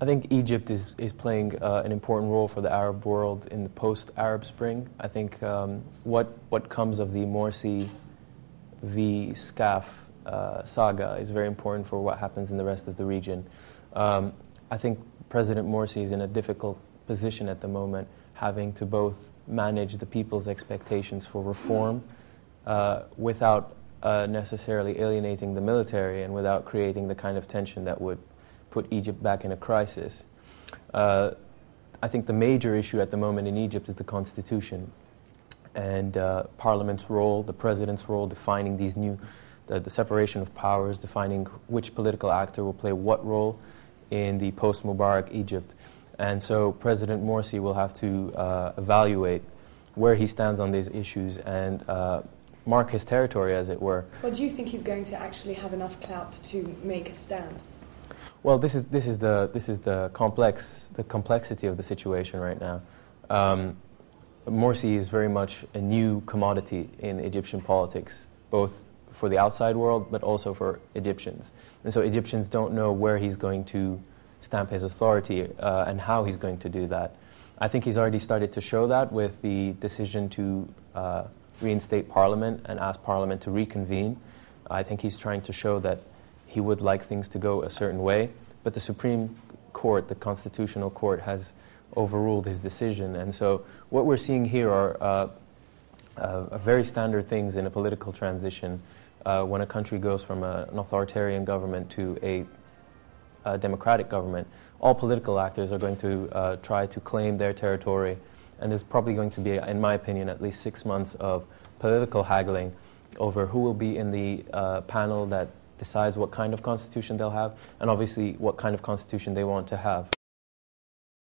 I think Egypt is playing an important role for the Arab world in the post-Arab Spring. I think what comes of the Morsi v. SCAF saga is very important for what happens in the rest of the region. I think President Morsi is in a difficult position at the moment, having to both manage the people's expectations for reform without necessarily alienating the military and without creating the kind of tension that would put Egypt back in a crisis. I think the major issue at the moment in Egypt is the constitution and Parliament's role, the president's role, defining these the separation of powers, defining which political actor will play what role in the post-Mubarak Egypt. And so President Morsi will have to evaluate where he stands on these issues and mark his territory, as it were. But do you think he's going to actually have enough clout to make a stand? Well, this is the complexity of the situation right now. Morsi is very much a new commodity in Egyptian politics, both for the outside world but also for Egyptians. And so Egyptians don't know where he's going to stamp his authority and how he's going to do that. I think he's already started to show that with the decision to reinstate Parliament and ask Parliament to reconvene. I think he's trying to show that he would like things to go a certain way, but the Supreme Court, the Constitutional Court, has overruled his decision. And so what we're seeing here are very standard things in a political transition when a country goes from an authoritarian government to a democratic government. All political actors are going to try to claim their territory, and there's probably going to be, in my opinion, at least 6 months of political haggling over who will be in the panel that decides what kind of constitution they'll have, and obviously what kind of constitution they want to have.